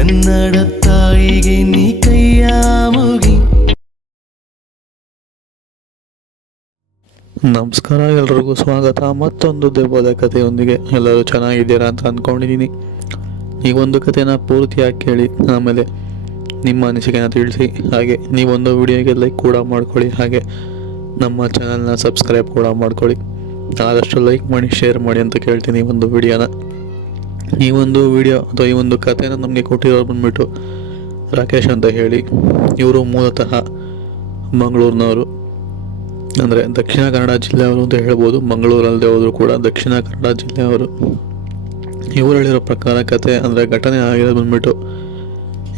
ಕನ್ನಡ ತಾಯಿಗೆ ನೀ ಕೈಯ ಮುಗಿ. ನಮಸ್ಕಾರ, ಎಲ್ರಿಗೂ ಸ್ವಾಗತ ಮತ್ತೊಂದು ದೆವ್ವದ ಕಥೆಯೊಂದಿಗೆ. ಎಲ್ಲರೂ ಚೆನ್ನಾಗಿದ್ದೀರಾ ಅಂತ ಅಂದ್ಕೊಂಡಿದ್ದೀನಿ. ಈ ಒಂದು ಕಥೆನ ಪೂರ್ತಿಯಾಗಿ ಕೇಳಿ ಆಮೇಲೆ ನಿಮ್ಮ ಅನಿಸಿಕೆನ ತಿಳಿಸಿ. ಹಾಗೆ ನೀವೊಂದು ವಿಡಿಯೋಗೆ ಲೈಕ್ ಕೂಡ ಮಾಡ್ಕೊಳ್ಳಿ, ಹಾಗೆ ನಮ್ಮ ಚಾನಲ್ನ ಸಬ್ಸ್ಕ್ರೈಬ್ ಕೂಡ ಮಾಡ್ಕೊಳ್ಳಿ. ಆದಷ್ಟು ಲೈಕ್ ಮಾಡಿ, ಶೇರ್ ಮಾಡಿ ಅಂತ ಕೇಳ್ತೀನಿ ಈ ಒಂದು ವಿಡಿಯೋನ. ಈ ಒಂದು ವಿಡಿಯೋ ಅಥವಾ ಈ ಒಂದು ಕಥೆನ ನಮಗೆ ಕೊಟ್ಟಿರೋರು ಬಂದ್ಬಿಟ್ಟು ರಾಕೇಶ್ ಅಂತ ಹೇಳಿ. ಇವರು ಮೂಲತಃ ಮಂಗಳೂರಿನವರು, ಅಂದರೆ ದಕ್ಷಿಣ ಕನ್ನಡ ಜಿಲ್ಲೆಯವರು ಅಂತ ಹೇಳ್ಬೋದು. ಮಂಗಳೂರಲ್ಲದೆ ಹೋದರೂ ಕೂಡ ದಕ್ಷಿಣ ಕನ್ನಡ ಜಿಲ್ಲೆಯವರು. ಇವರು ಹೇಳಿರೋ ಪ್ರಕಾರ ಕತೆ ಅಂದರೆ ಘಟನೆ ಆಗಿರೋದು ಬಂದ್ಬಿಟ್ಟು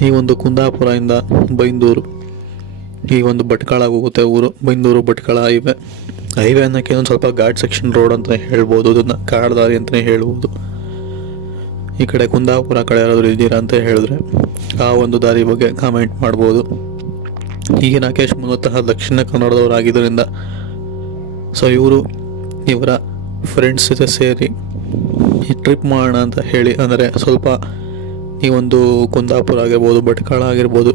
ಈ ಒಂದು ಕುಂದಾಪುರದಿಂದ ಬೈಂದೂರು, ಈ ಒಂದು ಭಟ್ಕಳ ಹೋಗುತ್ತೆ ಊರು. ಬೈಂದೂರು ಭಟ್ಕಳ ಹೈವೇ ಅನ್ನೋಕ್ಕೆ ಒಂದು ಸ್ವಲ್ಪ ಘಾಟ್ ಸೆಕ್ಷನ್ ರೋಡ್ ಅಂತಲೇ ಹೇಳ್ಬೋದು, ಅದನ್ನು ಕಾಡ್ದಾರಿ ಅಂತಲೇ ಹೇಳ್ಬೋದು. ಈ ಕಡೆ ಕುಂದಾಪುರ ಕಡೆ ಯಾರಾದರೂ ಇದ್ದೀರಾ ಅಂತ ಹೇಳಿದ್ರೆ ಆ ಒಂದು ದಾರಿ ಬಗ್ಗೆ ಕಾಮೆಂಟ್ ಮಾಡ್ಬೋದು. ಹೀಗೆ ರಾಕೇಶ್ ಮೂಲತಃ ದಕ್ಷಿಣ ಕನ್ನಡದವರಾಗಿದ್ದರಿಂದ ಸೊ ಇವರು ಇವರ ಫ್ರೆಂಡ್ಸ್ ಜೊತೆ ಸೇರಿ ಈ ಟ್ರಿಪ್ ಮಾಡೋಣ ಅಂತ ಹೇಳಿ, ಅಂದರೆ ಸ್ವಲ್ಪ ಈ ಒಂದು ಕುಂದಾಪುರ ಆಗಿರ್ಬೋದು, ಭಟ್ಕಳ ಆಗಿರ್ಬೋದು,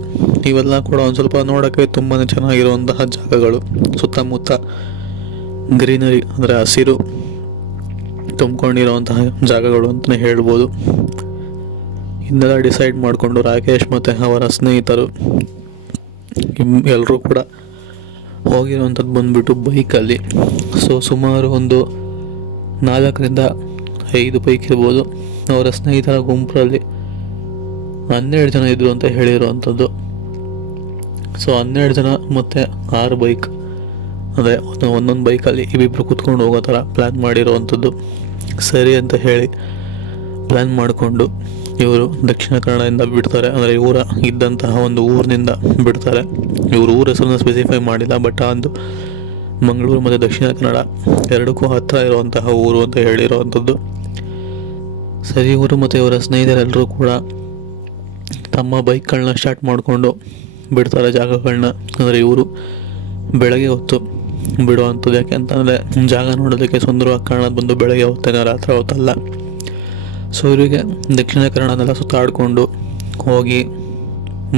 ಇವೆಲ್ಲ ಕೂಡ ಒಂದು ಸ್ವಲ್ಪ ನೋಡೋಕ್ಕೆ ತುಂಬಾ ಚೆನ್ನಾಗಿರುವಂತಹ ಜಾಗಗಳು. ಸುತ್ತಮುತ್ತ ಗ್ರೀನರಿ ಅಂದರೆ ಹಸಿರು ತುಂಬಿಕೊಂಡಿರುವಂತಹ ಜಾಗಗಳು ಅಂತಲೇ ಹೇಳ್ಬೋದು. ಇದನ್ನೆಲ್ಲ ಡಿಸೈಡ್ ಮಾಡಿಕೊಂಡು ರಾಕೇಶ್ ಮತ್ತು ಅವರ ಸ್ನೇಹಿತರು ಎಲ್ಲರೂ ಕೂಡ ಹೋಗಿರುವಂಥದ್ದು ಬಂದ್ಬಿಟ್ಟು ಬೈಕಲ್ಲಿ. ಸೊ ಸುಮಾರು ಒಂದು 4ರಿಂದ 5 ಬೈಕ್ ಇರ್ಬೋದು. ಅವರ ಸ್ನೇಹಿತರ ಗುಂಪಲ್ಲಿ 12 ಜನ ಇದ್ದರು ಅಂತ ಹೇಳಿರುವಂಥದ್ದು. ಸೊ 12 ಜನ ಮತ್ತು 6 ಬೈಕ್, ಅಂದರೆ ಒಂದೊಂದು ಬೈಕಲ್ಲಿ ಇಬ್ಬಿಬ್ಬರು ಕೂತ್ಕೊಂಡು ಹೋಗೋ ಥರ ಪ್ಲ್ಯಾನ್ ಮಾಡಿರುವಂಥದ್ದು. ಸರಿ ಅಂತ ಹೇಳಿ ಪ್ಲ್ಯಾನ್ ಮಾಡಿಕೊಂಡು ಇವರು ದಕ್ಷಿಣ ಕನ್ನಡದಿಂದ ಬಿಡ್ತಾರೆ. ಅಂದರೆ ಇವರ ಇದ್ದಂತಹ ಒಂದು ಊರಿನಿಂದ ಬಿಡ್ತಾರೆ. ಇವರು ಊರ ಹೆಸರನ್ನು ಸ್ಪೆಸಿಫೈ ಮಾಡಿಲ್ಲ, ಬಟ್ ಒಂದು ಮಂಗಳೂರು ಮತ್ತು ದಕ್ಷಿಣ ಕನ್ನಡ ಎರಡಕ್ಕೂ ಹತ್ತಿರ ಇರುವಂತಹ ಊರು ಅಂತ ಹೇಳಿರುವಂಥದ್ದು. ಸರಿ, ಇವರು ಮತ್ತು ಇವರ ಸ್ನೇಹಿತರೆಲ್ಲರೂ ಕೂಡ ತಮ್ಮ ಬೈಕ್ಗಳನ್ನ ಸ್ಟಾರ್ಟ್ ಮಾಡಿಕೊಂಡು ಬಿಡ್ತಾರೆ ಜಾಗಗಳನ್ನ. ಅಂದರೆ ಇವರು ಬೆಳಗ್ಗೆ ಹೊತ್ತು ಬಿಡುವಂಥದ್ದು. ಯಾಕೆ ಅಂತಂದರೆ ಜಾಗ ನೋಡೋದಕ್ಕೆ ಸುಂದರವಾಗಿ ಕಾಣೋದು ಬಂದು ಬೆಳಗ್ಗೆ ಹೊತ್ತೇನೆ, ರಾತ್ರಿ ಹೊತ್ತಲ್ಲ. ಸೊ ಇವರಿಗೆ ದಕ್ಷಿಣ ಕನ್ನಡನೆಲ್ಲ ಸುತ್ತಾಡಿಕೊಂಡು ಹೋಗಿ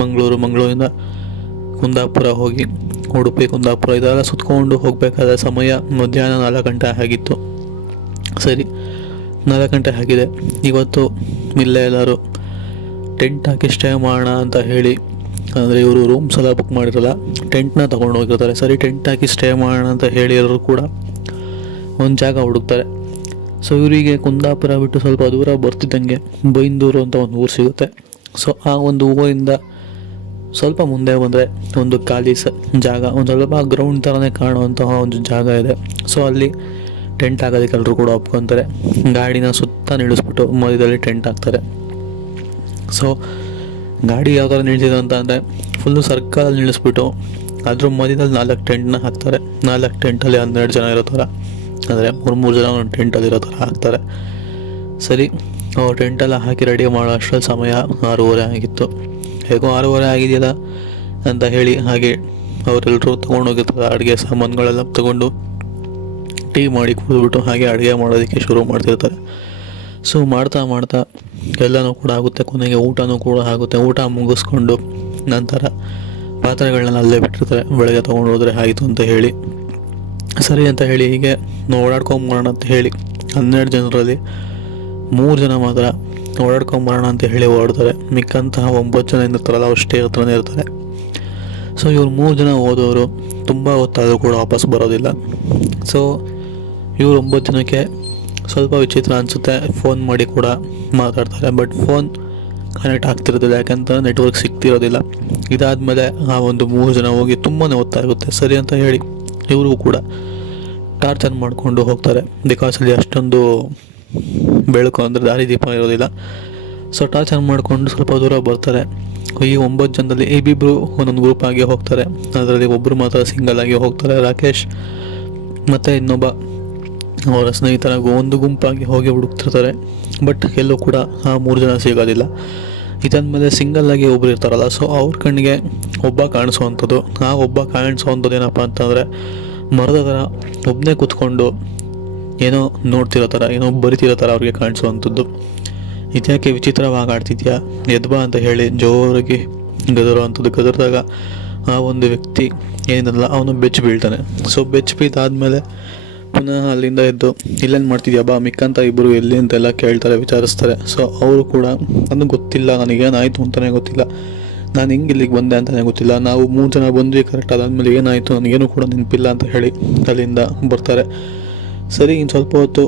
ಮಂಗಳೂರಿಂದ ಕುಂದಾಪುರ ಹೋಗಿ ಉಡುಪಿ, ಕುಂದಾಪುರ ಇದೆಲ್ಲ ಸುತ್ಕೊಂಡು ಹೋಗಬೇಕಾದ ಸಮಯ ಮಧ್ಯಾಹ್ನ 4 ಗಂಟೆ ಆಗಿತ್ತು. ಸರಿ, 4 ಗಂಟೆ ಆಗಿದೆ. ಇವತ್ತು ಇಲ್ಲೇ ಎಲ್ಲರೂ ಟೆಂಟ್ ಹಾಕಿ ಸ್ಟೇ ಮಾಡೋಣ ಅಂತ ಹೇಳಿ, ಅಂದರೆ ಇವರು ರೂಮ್ಸ್ ಎಲ್ಲ ಬುಕ್ ಮಾಡಿರಲ್ಲ, ಟೆಂಟ್ನ ತೊಗೊಂಡು ಹೋಗಿರ್ತಾರೆ. ಸರಿ, ಟೆಂಟ್ ಹಾಕಿ ಸ್ಟೇ ಮಾಡೋಣ ಅಂತ ಹೇಳಿರೋರು ಕೂಡ ಒಂದು ಜಾಗ ಹುಡುಕ್ತಾರೆ. ಸೊ ಇವರಿಗೆ ಕುಂದಾಪುರ ಬಿಟ್ಟು ಸ್ವಲ್ಪ ದೂರ ಬರ್ತಿದ್ದಂಗೆ ಬೈಂದೂರು ಅಂತ ಒಂದು ಊರು ಸಿಗುತ್ತೆ. ಸೊ ಆ ಒಂದು ಊರಿಂದ ಸ್ವಲ್ಪ ಮುಂದೆ ಬಂದರೆ ಒಂದು ಖಾಲಿ ಜಾಗ, ಒಂದು ಸ್ವಲ್ಪ ಗ್ರೌಂಡ್ ಥರನೇ ಕಾಣುವಂತಹ ಒಂದು ಜಾಗ ಇದೆ. ಸೊ ಅಲ್ಲಿ ಟೆಂಟ್ ಹಾಕೋದಕ್ಕೆ ಎಲ್ಲರೂ ಕೂಡ ಒಪ್ಕೊತಾರೆ. ಗಾಡಿನ ಸುತ್ತ ನಿಲ್ಲಿಸ್ಬಿಟ್ಟು ಮಧ್ಯದಲ್ಲಿ ಟೆಂಟ್ ಹಾಕ್ತಾರೆ. ಸೊ ಗಾಡಿ ಯಾವ ಥರ ನಿಲ್ಸಿದೆ ಅಂತ ಅಂದರೆ ಫುಲ್ಲು ಸರ್ಕಲಲ್ಲಿ ನಿಲ್ಲಿಸ್ಬಿಟ್ಟು ಅದ್ರ ಮಧ್ಯದಲ್ಲಿ 4 ಟೆಂಟ್ನ ಹಾಕ್ತಾರೆ. 4 ಟೆಂಟಲ್ಲಿ 12 ಜನ ಇರೋ ಥರ, ಅಂದರೆ 3 ಜನ ಒಂದು ಟೆಂಟಲ್ಲಿ ಇರೋ ಥರ ಹಾಕ್ತಾರೆ. ಸರಿ, ಟೆಂಟೆಲ್ಲ ಹಾಕಿ ರೆಡಿ ಮಾಡೋ ಅಷ್ಟರಲ್ಲಿ ಸಮಯ 6:30 ಆಗಿತ್ತು. ಹೇಗೋ 6:30 ಆಗಿದೆಯಲ್ಲ ಅಂತ ಹೇಳಿ ಹಾಗೆ ಅವರೆಲ್ಲರೂ ತೊಗೊಂಡೋಗಿರ್ತಾರೆ. ಅಡುಗೆ ಸಾಮಾನುಗಳೆಲ್ಲ ತೊಗೊಂಡು ಟೀ ಮಾಡಿ ಕುಡಿದ್ಬಿಟ್ಟು ಹಾಗೆ ಅಡುಗೆ ಮಾಡೋದಕ್ಕೆ ಶುರು ಮಾಡ್ತಿರ್ತಾರೆ. ಸೊ ಮಾಡ್ತಾ ಎಲ್ಲನೂ ಕೂಡ ಆಗುತ್ತೆ. ಕೊನೆಗೆ ಊಟನೂ ಕೂಡ ಆಗುತ್ತೆ. ಊಟ ಮುಗಿಸ್ಕೊಂಡು ನಂತರ ಪಾತ್ರೆಗಳನ್ನೆಲ್ಲ ಅಲ್ಲೇ ಬಿಟ್ಟಿರ್ತಾರೆ. ಬೆಳಗ್ಗೆ ತೊಗೊಂಡು ಹೋದರೆ ಆಯಿತು ಅಂತ ಹೇಳಿ, ಸರಿ ಅಂತ ಹೇಳಿ ಹೀಗೆ ಓಡಾಡ್ಕೊಂಬರೋಣ ಅಂತ ಹೇಳಿ 12 ಜನರಲ್ಲಿ 3 ಜನ ಮಾತ್ರ ಓಡಾಡ್ಕೊಂಬರೋಣ ಅಂತ ಹೇಳಿ ಓಡ್ತಾರೆ. ಮಿಕ್ಕಂತಹ 9 ಜನ ಇರ್ತಾರಲ್ಲ, ಅವ್ರು ಸ್ಟೇ ಹತ್ರನೇ ಇರ್ತಾರೆ. ಸೊ ಇವ್ರು 3 ಜನ ಹೋದವರು ತುಂಬ ಹೊತ್ತಾದರೂ ಕೂಡ ವಾಪಸ್ ಬರೋದಿಲ್ಲ. ಸೊ ಇವರು 9 ಜನಕ್ಕೆ ಸ್ವಲ್ಪ ವಿಚಿತ್ರ ಅನಿಸುತ್ತೆ. ಫೋನ್ ಮಾಡಿ ಕೂಡ ಮಾತಾಡ್ತಾರೆ, ಬಟ್ ಫೋನ್ ಕನೆಕ್ಟ್ ಆಗ್ತಿರೋದಿಲ್ಲ, ಯಾಕಂತ ನೆಟ್ವರ್ಕ್ ಸಿಗ್ತಿರೋದಿಲ್ಲ. ಇದಾದಮೇಲೆ ಆ ಒಂದು 3 ಜನ ಹೋಗಿ ತುಂಬಾ ಹೊತ್ತಾಗುತ್ತೆ. ಸರಿ ಅಂತ ಹೇಳಿ ಇವರು ಕೂಡ ಟಾರ್ಚ್ ಆನ್ ಮಾಡಿಕೊಂಡು ಹೋಗ್ತಾರೆ. ಬಿಕಾಸ್ ಅಲ್ಲಿ ಅಷ್ಟೊಂದು ಬೆಳಕು, ಅಂದರೆ ದಾರಿ ದೀಪ ಇರೋದಿಲ್ಲ. ಸೊ ಟಾರ್ಚ್ ಆನ್ ಮಾಡಿಕೊಂಡು ಸ್ವಲ್ಪ ದೂರ ಬರ್ತಾರೆ. ಈ 9 ಜನದಲ್ಲಿ ಇಬ್ಬಿಬ್ಬರು ಒಂದೊಂದು ಗ್ರೂಪ್ ಆಗಿ ಹೋಗ್ತಾರೆ. ಅದರಲ್ಲಿ ಒಬ್ಬರು ಮಾತ್ರ ಸಿಂಗಲ್ ಆಗಿ ಹೋಗ್ತಾರೆ. ರಾಕೇಶ್ ಮತ್ತು ಇನ್ನೊಬ್ಬ ಅವರ ಸ್ನೇಹಿತರ ಒಂದು ಗುಂಪಾಗಿ ಹೋಗಿ ಹುಡುಕ್ತಿರ್ತಾರೆ. ಬಟ್ ಎಲ್ಲೂ ಕೂಡ ಆ 3 ಜನ ಸಿಗೋದಿಲ್ಲ. ಇದಾದಮೇಲೆ ಸಿಂಗಲ್ಲಾಗಿ ಒಬ್ಬರು ಇರ್ತಾರಲ್ಲ, ಸೊ ಅವ್ರ ಕಣ್ಣಿಗೆ ಒಬ್ಬ ಕಾಣಿಸೋವಂಥದ್ದು. ಆ ಒಬ್ಬ ಕಾಣಿಸೋವಂಥದ್ದು ಏನಪ್ಪ ಅಂತಂದರೆ ಮರದ ಥರ ಒಬ್ಬನೇ ಕೂತ್ಕೊಂಡು ಏನೋ ನೋಡ್ತಿರೋ ಥರ, ಏನೋ ಬರಿತಿರೋ ಥರ ಅವ್ರಿಗೆ ಕಾಣಿಸುವಂಥದ್ದು. ಇದ್ಯಾಕೆ ವಿಚಿತ್ರವಾಗಿ ಆಡ್ತಿದ್ಯಾ, ಎದ್ಬಾ ಅಂತ ಹೇಳಿ ಜೋರಾಗಿ ಗದರಿದಾಗ ಆ ಒಂದು ವ್ಯಕ್ತಿ ಏನಿದಲ್ಲ ಅವನು ಬೆಚ್ಚ ಬೀಳ್ತಾನೆ. ಸೊ ಬೆಚ್ಚ ಬಿದ್ದಾದ್ಮೇಲೆ ಪುನಃ ಅಲ್ಲಿಂದ ಎದ್ದು ಇಲ್ಲೇನು ಮಾಡ್ತಿದ್ಯಾ ಬಾ ಮಿಕ್ಕಂತ ಇಬ್ಬರು ಎಲ್ಲಿ ಅಂತೆಲ್ಲ ಕೇಳ್ತಾರೆ, ವಿಚಾರಿಸ್ತಾರೆ. ಸೊ ಅವರು ಕೂಡ ನನಗೆ ಗೊತ್ತಿಲ್ಲ, ನನಗೇನಾಯಿತು ಅಂತಲೇ ಗೊತ್ತಿಲ್ಲ, ನಾನು ಹೆಂಗೆ ಇಲ್ಲಿಗೆ ಬಂದೆ ಅಂತಲೇ ಗೊತ್ತಿಲ್ಲ, ನಾವು 3 ಜನ ಬಂದ್ವಿ ಕರೆಕ್ಟ್, ಅದಾದಮೇಲೆ ಏನಾಯಿತು ನನಗೇನು ಕೂಡ ನೆನಪಿಲ್ಲ ಅಂತ ಹೇಳಿ ಅಲ್ಲಿಂದ ಬರ್ತಾರೆ. ಸರಿ ಇನ್ನು ಸ್ವಲ್ಪ ಹೊತ್ತು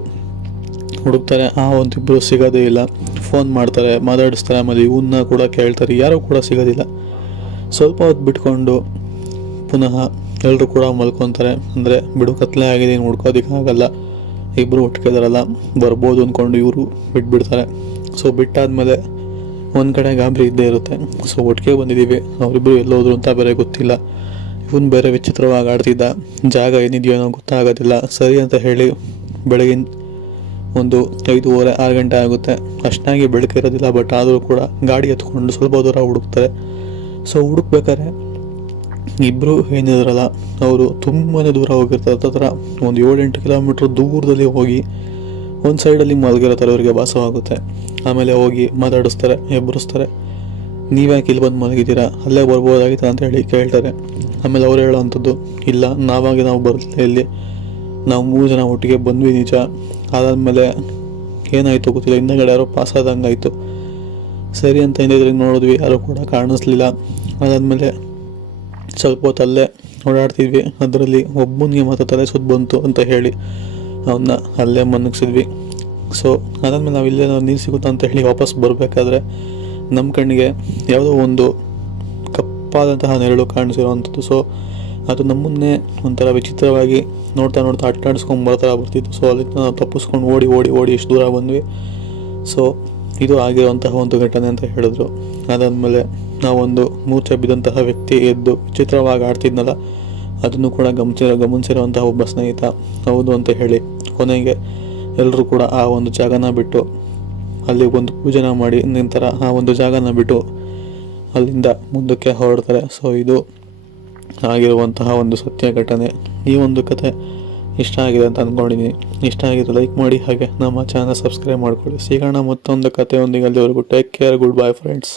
ಹುಡುಕ್ತಾರೆ, ಆ ಒಂದಿಬ್ಬರು ಸಿಗೋದೇ ಇಲ್ಲ. ಫೋನ್ ಮಾಡ್ತಾರೆ, ಮಾತಾಡಿಸ್ತಾರೆ, ಆಮೇಲೆ ಇವನ್ನ ಕೂಡ ಕೇಳ್ತಾರೆ, ಯಾರೂ ಕೂಡ ಸಿಗೋದಿಲ್ಲ. ಸ್ವಲ್ಪ ಹೊತ್ತು ಬಿಟ್ಕೊಂಡು ಪುನಃ ಎಲ್ಲರೂ ಕೂಡ ಮಲ್ಕೊತಾರೆ. ಅಂದರೆ ಬಿಡು ಕತ್ಲೆ ಆಗಿದೆ, ಇನ್ನು ಹುಡ್ಕೋದಕ್ಕಾಗಲ್ಲ, ಇಬ್ಬರು ಒಟ್ಟಿಗೆ ಇದಾರಲ್ಲ ಬರ್ಬೋದು ಅಂದ್ಕೊಂಡು ಇವರು ಬಿಟ್ಬಿಡ್ತಾರೆ. ಸೊ ಬಿಟ್ಟಾದಮೇಲೆ ಒಂದು ಕಡೆ ಗಾಬರಿ ಇದ್ದೇ ಇರುತ್ತೆ. ಸೊ ಒಟ್ಟಿಗೆ ಬಂದಿದ್ದೀವಿ, ಅವರಿಬ್ಬರು ಎಲ್ಲೋದ್ರು ಅಂತ ಬೇರೆ ಗೊತ್ತಿಲ್ಲ. ಇವನು ಬೇರೆ ವಿಚಿತ್ರವಾಗಿ ಆಡ್ತಿದ್ದ, ಜಾಗ ಏನಿದೆಯೋ ಏನೋ ಗೊತ್ತಾಗೋದಿಲ್ಲ. ಸರಿ ಅಂತ ಹೇಳಿ ಬೆಳಗಿನ ಒಂದು 5:30, 6 ಗಂಟೆ ಆಗುತ್ತೆ. ಅಷ್ಟಾಗಿ ಬೆಳಕಿರೋದಿಲ್ಲ, ಬಟ್ ಆದರೂ ಕೂಡ ಗಾಡಿ ಎತ್ಕೊಂಡು ಸ್ವಲ್ಪ ದೂರ ಹುಡುಕ್ತಾರೆ. ಸೊ ಹುಡುಕ್ಬೇಕಾದ್ರೆ ಇಬ್ಬರು ಏನಿದ್ರಲ್ಲ ಅವರು ತುಂಬಾ ದೂರ ಹೋಗಿರ್ತಾರೆ. ಹತ್ರ ಒಂದು 7-8 ಕಿಲೋಮೀಟ್ರ್ ದೂರದಲ್ಲಿ ಹೋಗಿ ಒಂದು ಸೈಡಲ್ಲಿ ಮಲಗಿರ್ತಾರೆ. ಅವರಿಗೆ ಭಾಸವಾಗುತ್ತೆ. ಆಮೇಲೆ ಹೋಗಿ ಮಾತಾಡಿಸ್ತಾರೆ, ಎಬ್ಬರಿಸ್ತಾರೆ, ನೀವ್ಯಾಕೆ ಇಲ್ಲಿ ಬಂದು ಮಲಗಿದ್ದೀರಾ, ಅಲ್ಲೇ ಬರ್ಬೋದಾಗಿತ್ತು ಅಂತ ಹೇಳಿ ಕೇಳ್ತಾರೆ. ಆಮೇಲೆ ಅವ್ರು ಹೇಳೋ ಅಂಥದ್ದು, ಇಲ್ಲ ನಾವು ಬರಲಿಲ್ಲ, ಇಲ್ಲಿ ನಾವು 3 ಜನ ಒಟ್ಟಿಗೆ ಬಂದ್ವಿ ನಿಜ, ಅದಾದಮೇಲೆ ಏನಾಯಿತು ಗೊತ್ತಿಲ್ಲ, ಹಿಂದಗಡೆ ಯಾರೋ ಪಾಸ್ ಆದಂಗೆ ಆಯಿತು. ಸರಿ ಅಂತ ಹಿಂದಿದ್ರಿಗೆ ನೋಡಿದ್ವಿ, ಯಾರೂ ಕೂಡ ಕಾಣಿಸ್ಲಿಲ್ಲ. ಅದಾದಮೇಲೆ ಸ್ವಲ್ಪ ಹೊತ್ತು ಅಲ್ಲೇ ಓಡಾಡ್ತಿದ್ವಿ, ಅದರಲ್ಲಿ ಒಬ್ಬನಿಗೆ ಮಾತ್ರ ತಲೆ ಸುತ್ತ ಬಂತು ಅಂತ ಹೇಳಿ ಅವನ್ನ ಅಲ್ಲೇ ಮನಗಿಸಿದ್ವಿ. ಸೊ ಅದಾದಮೇಲೆ ನಾವು ಇಲ್ಲೇ ನೀರು ಸಿಗುತ್ತಾ ಅಂತ ಹೇಳಿ ವಾಪಸ್ ಬರಬೇಕಾದ್ರೆ ನಮ್ಮ ಕಣ್ಣಿಗೆ ಯಾವುದೋ ಒಂದು ಕಪ್ಪಾದಂತಹ ನೆರಳು ಕಾಣಿಸಿರೋವಂಥದ್ದು. ಸೊ ಅದು ನಮ್ಮನ್ನೇ ಒಂಥರ ವಿಚಿತ್ರವಾಗಿ ನೋಡ್ತಾ ಅಟ್ಟಾಡಿಸ್ಕೊಂಡು ಬರ್ತಿತ್ತು. ಸೊ ಅಲ್ಲಿಂದ ನಾವು ತಪ್ಪಿಸ್ಕೊಂಡು ಓಡಿ ಎಷ್ಟು ದೂರ ಬಂದ್ವಿ. ಸೊ ಇದು ಆಗಿರುವಂತಹ ಒಂದು ಘಟನೆ ಅಂತ ಹೇಳಿದ್ರು. ಅದಾದಮೇಲೆ ನಾವೊಂದು ಮೂರ್ಛೆ ಬಿದ್ದಂತಹ ವ್ಯಕ್ತಿ ಎದ್ದು ವಿಚಿತ್ರವಾಗಿ ಆಡ್ತಿದ್ನಲ್ಲ, ಅದನ್ನು ಕೂಡ ಗಮನಿಸಿರುವಂತಹ ಒಬ್ಬ ಸ್ನೇಹಿತ ಹೌದು ಅಂತ ಹೇಳಿ ಕೊನೆಗೆ ಎಲ್ಲರೂ ಕೂಡ ಆ ಒಂದು ಜಾಗನ ಬಿಟ್ಟು ಅಲ್ಲಿ ಒಂದು ಪೂಜೆನ ಮಾಡಿ ನಂತರ ಆ ಒಂದು ಜಾಗನ ಬಿಟ್ಟು ಅಲ್ಲಿಂದ ಮುಂದಕ್ಕೆ ಹೊರಡ್ತಾರೆ. ಸೊ ಇದು ಆಗಿರುವಂತಹ ಒಂದು ಸತ್ಯ ಘಟನೆ. ಈ ಒಂದು ಕತೆ ಇಷ್ಟ ಆಗಿದೆ ಅಂತ ಅಂದ್ಕೊಂಡಿದ್ದೀನಿ. ಇಷ್ಟ ಆಗಿದೆ ಲೈಕ್ ಮಾಡಿ, ಹಾಗೆ ನಮ್ಮ ಚಾನಲ್ ಸಬ್ಸ್ಕ್ರೈಬ್ ಮಾಡ್ಕೊಳ್ಳಿ. ಸಿಗೋಣ ಮತ್ತೊಂದು ಕಥೆಯೊಂದಿಗೆ. ಅಲ್ಲಿವರೆಗೂ take care, good bye friends.